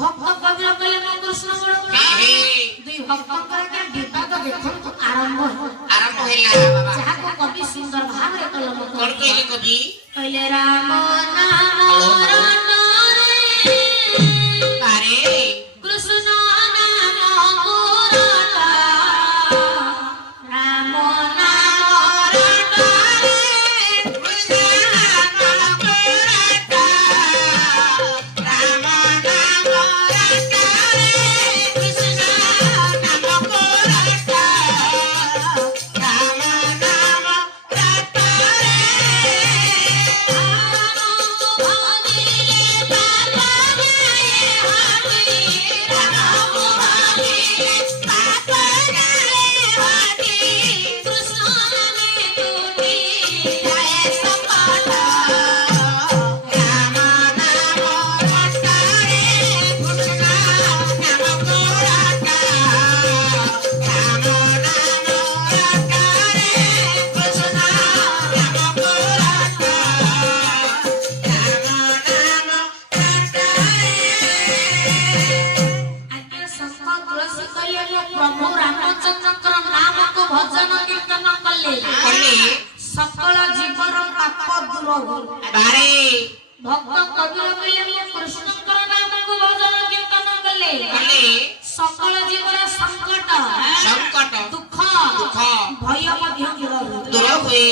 भक्त कबीर कहले मैं कृष्ण बड़ दुई भक्तंकर के विवाद देखो आरंभ होला बाबा जहा को कवि सुंदर भाव रे कलम कोन कहले कवि कहले राम नाम रटरे अरे कृष्ण नाम गुरता राम नाम रटरे कृष्ण नाम गुरता राम नाम रटरे कृष्ण नाम गुरता राम नाम रटरे प्रभु रामचंद्र नाम को भजन कीर्तन कले सकल जीवन पाप दूर हो बारे भक्त कबीर कहले कृष्ण नाम को भजन कीर्तन कले सकल जीवन संकट संकट दुख दुख भय मध्य दूर दूर हुए